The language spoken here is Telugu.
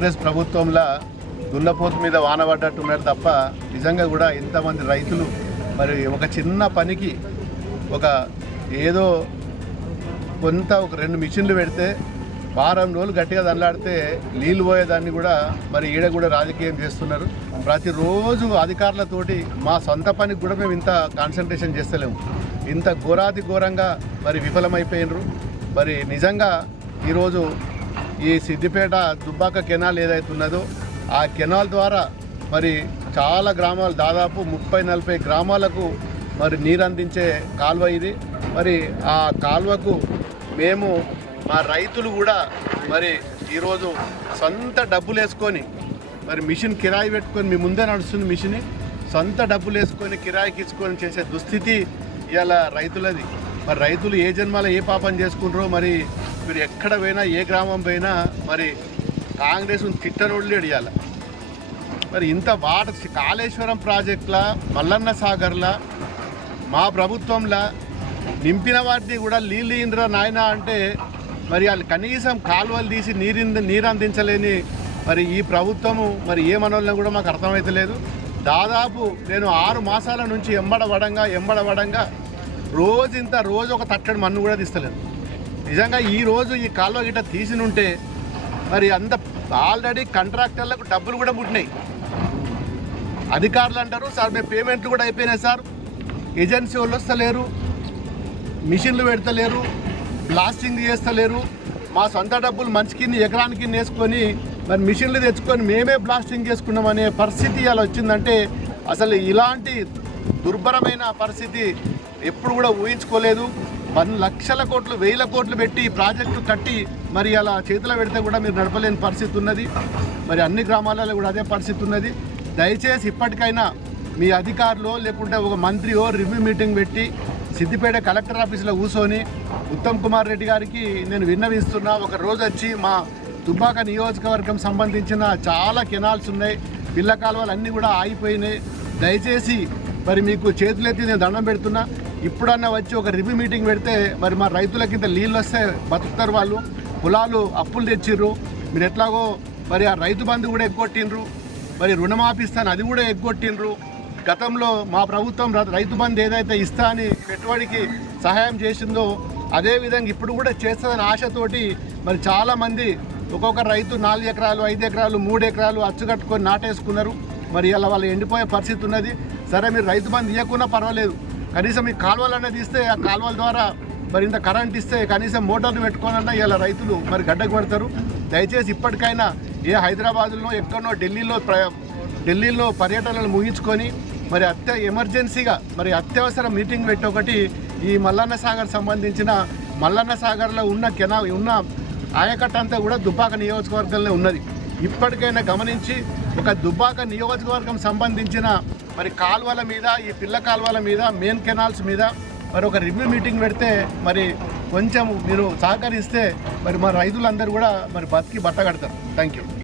కాంగ్రెస్ ప్రభుత్వంలో దున్నపోతు మీద వాన పడ్డట్టు ఉన్నారు తప్ప నిజంగా కూడా ఇంతమంది రైతులు మరి ఒక చిన్న పనికి ఒక ఏదో కొంత ఒక 2 మిషన్లు పెడితే వారం రోజులు గట్టిగా దండలాడితే నీళ్ళు పోయేదాన్ని కూడా మరి ఈడ కూడా రాజకీయం చేస్తున్నారు. ప్రతిరోజు అధికారులతోటి మా సొంత పనికి కూడా మేము ఇంత కాన్సన్ట్రేషన్ చేస్తలేము. ఇంత ఘోరాతి ఘోరంగా మరి విఫలమైపోయినరు. మరి నిజంగా ఈరోజు ఈ సిద్దిపేట దుబ్బాక కెనాల్ ఏదైతే ఉన్నదో ఆ కెనాల్ ద్వారా మరి చాలా గ్రామాలు దాదాపు 30-40 గ్రామాలకు మరి నీరు అందించే కాలువ ఇది. మరి ఆ కాలువకు మేము మా రైతులు కూడా మరి ఈరోజు సొంత డబ్బులు వేసుకొని మరి మిషన్ కిరాయి పెట్టుకొని మీ ముందే నడుస్తుంది మిషన్, సొంత డబ్బులు వేసుకొని కిరాయికి ఇచ్చుకొని చేసే దుస్థితి ఇవాళ రైతులది. మరి రైతులు ఏ జన్మలో ఏ పాపం చేసుకుంటారో మరి మీరు ఎక్కడ పోయినా ఏ గ్రామం పోయినా మరి కాంగ్రెస్ను తిట్టనోళ్ళు అడియాల. మరి ఇంత కాళేశ్వరం ప్రాజెక్టులా మల్లన్న సాగర్లా మా ప్రభుత్వంలో నింపిన వాటిని కూడా నీళ్ళు ఇంద్ర నాయన అంటే మరి వాళ్ళు కనీసం కాలువలు తీసి నీరు అందించలేని మరి ఈ ప్రభుత్వము మరి ఏ మనోళ్ళని కూడా మాకు అర్థమవుతలేదు. దాదాపు నేను 6 మాసాల నుంచి ఎంబడబడంగా రోజు ఒక తట్టడి మన్ను కూడా తీస్తలేదు. నిజంగా ఈరోజు ఈ కాలువ గిట్ట తీసినుంటే మరి అంత ఆల్రెడీ కాంట్రాక్టర్లకు డబ్బులు కూడా పుట్టినాయి. అధికారులు అంటారు సార్ మేము పేమెంట్లు కూడా అయిపోయినాయి సార్, ఏజెన్సీ వాళ్ళు వస్తలేరు, మిషన్లు పెడతలేరు, బ్లాస్టింగ్ చేస్తలేరు, మా సొంత డబ్బులు మంచికి ఎకరానికి వేసుకొని మరి మిషన్లు తెచ్చుకొని మేమే బ్లాస్టింగ్ చేసుకున్నామనే పరిస్థితి అలా వచ్చిందంటే అసలు ఇలాంటి దుర్భరమైన పరిస్థితి ఎప్పుడు కూడా ఊహించుకోలేదు. 10 లక్షల కోట్లు 1000 కోట్లు పెట్టి ఈ ప్రాజెక్టు కట్టి మరి అలా చేతిలో పెడితే కూడా మీరు నడపలేని పరిస్థితి ఉన్నది. మరి అన్ని గ్రామాలలో కూడా అదే పరిస్థితి ఉన్నది. దయచేసి ఇప్పటికైనా మీ అధికారులు లేకుంటే ఒక మంత్రియో రివ్యూ మీటింగ్ పెట్టి సిద్దిపేట కలెక్టర్ ఆఫీసులో కూర్చొని ఉత్తమ్ కుమార్ రెడ్డి గారికి నేను విన్నవిస్తున్నా, ఒక రోజు వచ్చి మా దుబ్బాక నియోజకవర్గం సంబంధించిన చాలా కెనాల్స్ ఉన్నాయి, పిల్ల కాలువలు అన్నీ కూడా ఆగిపోయినాయి. దయచేసి మరి మీకు చేతులెత్తి నేను దండం పెడుతున్నా, ఇప్పుడన్నా వచ్చి ఒక రివ్యూ మీటింగ్ పెడితే మరి మా రైతులకి ఇంత నీళ్ళు వస్తే బతుకుతారు. వాళ్ళు పొలాలు అప్పులు తెచ్చిర్రు, మీరు ఎట్లాగో మరి ఆ రైతు బంధు కూడా ఎగ్గొట్టిండ్రు, మరి రుణమాపిస్తాను అది కూడా ఎగ్గొట్టిండ్రు. గతంలో మా ప్రభుత్వం రైతు బంధు ఏదైతే ఇస్తా అని పెట్టుబడికి సహాయం చేసిందో అదేవిధంగా ఇప్పుడు కూడా చేస్తుందని ఆశతోటి మరి చాలామంది ఒక్కొక్క రైతు 4 ఎకరాలు 5 ఎకరాలు 3 ఎకరాలు అచ్చుకట్టుకొని నాటేసుకున్నారు. మరి ఇలా వాళ్ళు ఎండిపోయే పరిస్థితి ఉన్నది. సరే మీరు రైతు బంధు ఇవ్వకున్నా పర్వాలేదు, కనీసం ఈ కాలువలు అనేది ఇస్తే ఆ కాలువల ద్వారా మరి ఇంత కరెంట్ ఇస్తే కనీసం మోటార్లు పెట్టుకోనన్నా ఇలా రైతులు మరి గడ్డకు పడతారు. దయచేసి ఇప్పటికైనా ఏ హైదరాబాద్లో ఎక్కడో ఢిల్లీలో పర్యటనలు ముగించుకొని మరి ఎమర్జెన్సీగా మరి అత్యవసర మీటింగ్ పెట్టి ఒకటి ఈ మల్లన్న సాగర్ సంబంధించిన మల్లన్న సాగర్లో ఉన్న ఆయకట్ట అంతా కూడా దుబ్బాక నియోజకవర్గంలో ఉన్నది. ఇప్పటికైనా గమనించి ఒక దుబ్బాక నియోజకవర్గం సంబంధించిన మరి కాలువల మీద ఈ పిల్ల కాలువల మీద మెయిన్ కెనాల్స్ మీద మరి ఒక రివ్యూ మీటింగ్ పెడితే మరి కొంచెం మీరు సహకరిస్తే మరి మా రైతులందరూ కూడా మరి బతికి బట్టగడతారు. Thank you.